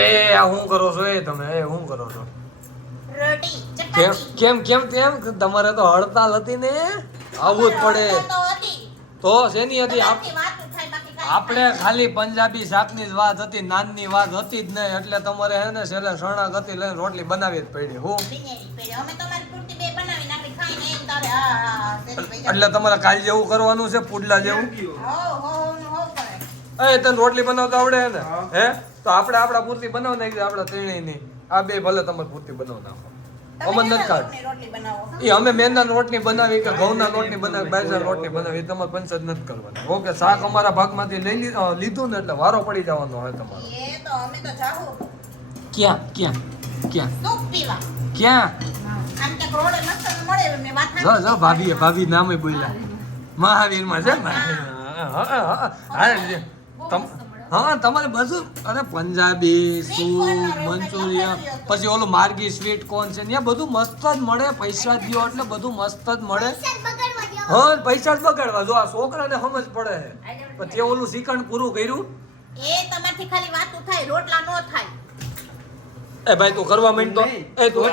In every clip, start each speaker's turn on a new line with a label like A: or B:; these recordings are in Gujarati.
A: એ આ હું કરો છો? એ તમે એ હું કરો છો? કેમ કેમ કેમ તમારે તો હડતાલ હતી ને? આવવું જ પડે.
B: તો
A: શેની હતી? આપણે ખાલી પંજાબી શાકની જ વાત હતી નાનની વાત હતી જ નહીં. એટલે તમારે હે ને છેલ્લે સણા ગતિ લઈને રોટલી બનાવી જ પડી. હું. એટલે તમારે કાલ જેવું કરવાનું છે પુડલા જેવું? એ તને રોટલી બનાવતા આવડે ને? હે. તો આપણે આપણા પૂરતી બનાવ નાખી આપણા ત્રણેયની. આ બે ભલે તમારે પૂરતી બનાવ નાખો. અમન નથી કાઢ
B: રોટલી
A: એ અમે મેંદા રોટની બનાવી કે ઘઉંના રોટલી બનાવી બાજરા રોટની બનાવી એ તમારે પંચત નથી કરવાની. ઓકે શાક અમારા ભાગમાંથી લઈ લીધું ને એટલે વારો પડી જવાનો હોય તમારો.
B: એ તો અમે તો જાહુ.
A: ક્યાં ક્યાં ક્યાં? ક્યાં?
B: મેં
A: ભાભી ભાભી નામે બોલ્યા. મહાવીરમાં છે મહાવીર. હા, હા, હા, હા, તમારે બધું અરે પંજાબી સૂપ મંચુરિયન પછી ઓલું માર્ગી સ્વીટ કોર્ન છે ત્યાં બધું મસ્ત જ મળે પૈસા દો એટલે બધું મસ્ત જ મળે. હા પૈસા જ બગાડવા. જો આ છોકરાને સમજ પડે. પછી પણ તે ઓલું શિકણ પૂરું કર્યું.
B: એ તમારથી ખાલી વાત થાય રોટલા નો થાય.
A: એ ભાઈ તું કરવા માંડ તો એ તું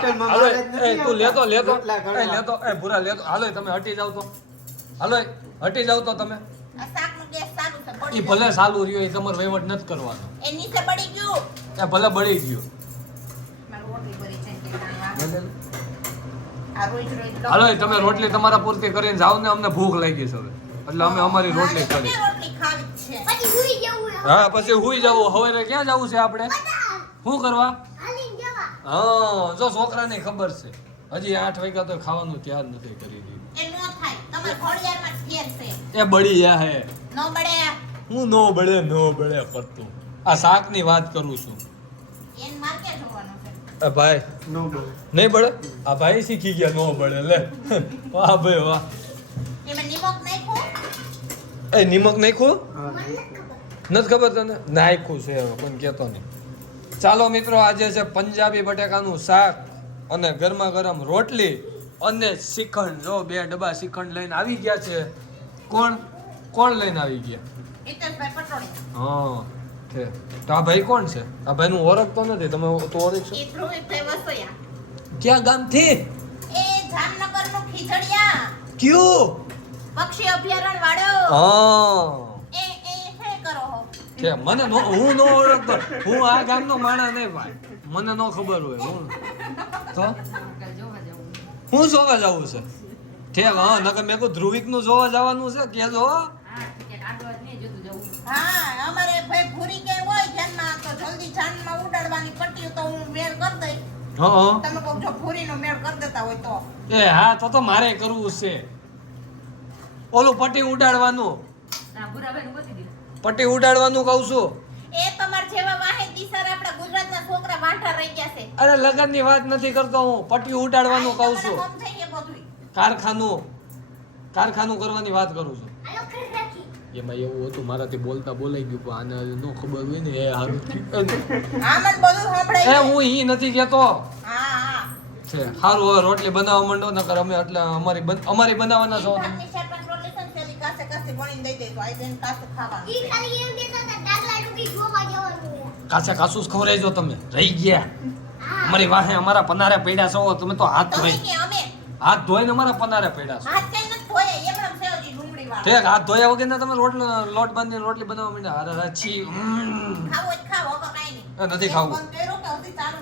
A: એ તું લેતો લેતો. એ લેતો. એ ભૂરા લેતો. હાલો તમે હટી જાવ તો. હાલો હટી જાવ તો તમે
B: આ શાકનું ગેસ ચાલુ છે
A: એ ભલે સાલું રહ્યો એ તમારે વહીવટ નથી કરવાનો.
B: એ નીચે પડી ગયું.
A: એ ભલે બળી ગયું.
B: મારી રોટલી ભરી છે કે કાંઈ આ- આ રોજ રોજ
A: હાલો તમે રોટલી તમારા પૂરતી કરીને જાઓ ને અમને ભૂખ લાગી છે હવે. એટલે અમે અમારી રોટલી
B: ખાવી.
A: હા પછી હુઈ જવું. હવે ક્યાં જવું છે આપણે? શું કરવા? હા જો છોકરાને ખબર છે. હજી આઠ વાગ્યા તો ખાવાનું તૈયાર નથી કરી દીધું
B: એ
A: બળી યા હે.
B: નો બળે.
A: હું નો બળે નો બળે ફરતો. આ શાકની વાત કરું છું. ભાઈ.
C: નો બળે.
A: નહીં બળે? આ ભાઈ શીખી ગયા નો બળે લે. વાહ ભાઈ વાહ. એ નિમક નાખ્યું? નથી ખબર. તને? નાખ્યું છે હવે કોઈ કહેતો નહીં. ચાલો મિત્રો આજે છે પંજાબી બટેકાનું શાક અને ગરમા ગરમ રોટલી અને શ્રીખંડ. જો બે ડબ્બા શ્રીખંડ લઈને આવી ગયા છે. કોણ કોણ લઈને આવી ગયા?
B: હિતેશભાઈ પટોળી
A: હા છે. તો આ ભાઈ કોણ છે? આ ભાઈનું ઓળખતો નથી. તમે તો ઓળખશો
B: એ ધ્રુવી ભાઈ
A: ક્યાં ગામ ગામથી?
B: એ જામનગરનું ખીજડિયા.
A: કયું?
B: પક્ષી અભયારણ્ય વાળો.
A: હા.
B: એ એ હે કરો હો.
A: કે મને નો હું નો ઓળખતો. હું આ ગામનો માણસ નહીં ભાઈ. મને નો ખબર હોય. હું તો? હું જોવા જવું છે. ઠેક હા નકર મેં કહું ધ્રુવિકનું જોવા જવાનું છે. કે જો
B: હા અમારે ભાઈ ભૂરી કે હોય ધ્યાનમાં તો જલ્દી જાનમાં ઉડાડવાની પટ્ટીઓ તો હું મેળ કરી દઈ
A: હા
B: તમે કહો જો ભૂરીનો મેળ કરી દેતા હોય તો.
A: એ હા તો તો મારે કરવું છે. ઓલું પટ્ટી ઉડાડવાનું. પટ્ટી ઉડાડવાનું કહું છું.
B: એ તમાર જેવા વાહે દિસાર આપણા ગુજરાતના છોકરા વાંઢા રહી ગયા છે.
A: અરે લગનની વાત નથી કરતો હું. પટ્ટી ઉડાડવાનું કહું છું. કારખાનું. કારખાનું કરવાની વાત કરું છું. એમાં એવું હતું મારાથી બોલતા બોલાઈ ગયું પણ આને નો ખબર હોય ને એ હારું.
B: આમ જ બધું સાંભળાય
A: એ હું ઈ નથી
B: હા
A: છે સારું હવે રોટલી બનાવવા માંડો નકર અમે એટલે અમારી અમારી બનાવવાના છો. કાચા કાચું જ ખવડાવજો તમે. રહી ગયા. અમારી વાહે અમારા પનારે પડ્યા છો તમે તો હાથ ધોઈ હાથ ધોઈને અમારા પનારે પડ્યા છો
B: હાથ કઈ નથી ધોયા, એમનેમ છે હજી ડુંગળીવાળા.
A: ઠીક હાથ ધોયા વગર તમે રોટલો લોટ બાંધીને રોટલી બનાવવા માંડ્યા? અરે રાચી નથી ખાવું.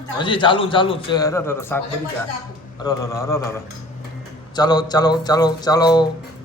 B: બંધ હજી ચાલુ ચાલુ?
A: છે. અરે અરે શાક બની ગયા. અરે અરે અરે અરે. ચાલો ચાલો ચાલો ચાલો.